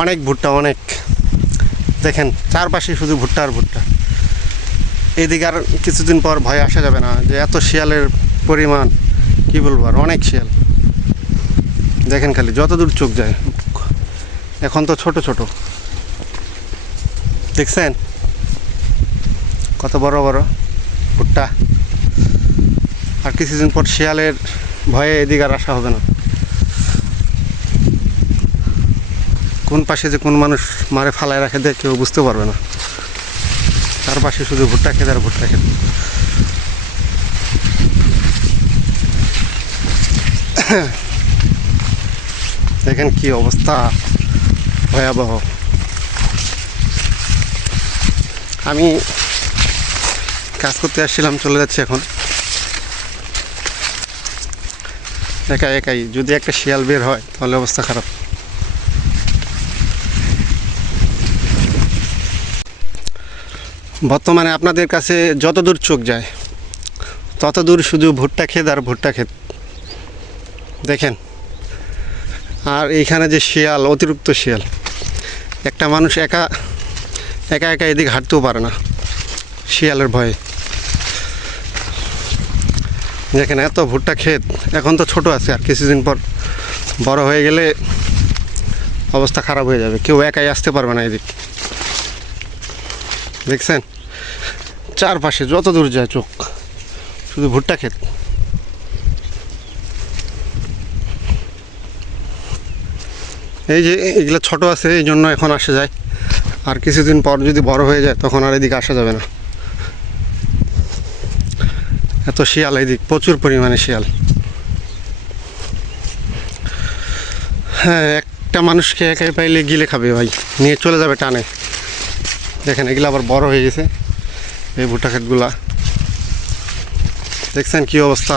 অনেক ভুট্টা, অনেক। দেখেন চারপাশে শুধু ভুট্টা আর ভুট্টা। এদিকে আর কিছুদিন পর ভয় আসা যাবে না, যে এত শিয়ালের পরিমাণ কি বলবো, আর অনেক শিয়াল। দেখেন খালি যত দূর চোখ যায়। এখন তো ছোট ছোট, দেখছেন কত বড় বড় ভুট্টা। আর কিছুদিন পর শিয়ালের ভয়ে এদিকে আর আসা হবে না। কোন পাশে যে কোন মানুষ মারে ফালায় রাখে দেয় কেউ বুঝতে পারবে না। তার পাশে শুধু ভুট্টা খেত আর ভুট্টা খেত। দেখেন কি অবস্থা, ভয়াবহ। আমি কাজ করতে আসছিলাম, চলে যাচ্ছি এখন একাই একাই। যদি একটা শিয়াল বের হয় তাহলে অবস্থা খারাপ। বর্তমানে আপনাদের কাছে যত দূর চোখ যায় তত দূর শুধু ভুট্টা ক্ষেত আর ভুট্টা ক্ষেত। দেখেন, আর এইখানে যে শিয়াল, অতিরিক্ত শিয়াল, একটা মানুষ একা একা একা এদিকে হাঁটতেও পারে না শিয়ালের ভয়ে। দেখেন এত ভুট্টা ক্ষেত, এখন তো ছোট আছে, আর কিছুদিন পর বড় হয়ে গেলে অবস্থা খারাপ হয়ে যাবে, কেউ একাই আসতে পারবে না এদিক। দেখছেন চারপাশে যত দূর যায় চোখ শুধু ভুট্টা ক্ষেত। এই যে এগুলো ছোট আছে এই জন্য এখন আসা যায়, আর কিছুদিন পর যদি বড় হয়ে যায় তখন আর এদিকে আসা যাবে না। এত শিয়াল এদিক, প্রচুর পরিমাণে শিয়াল। হ্যাঁ, একটা মানুষকে একাই পাইলে গিলে খাবে ভাই, নিয়ে চলে যাবে টানে। দেখেন এগুলো আবার বড় হয়ে গেছে এই ভুট্টা ক্ষেতগুলা। দেখছেন কি অবস্থা।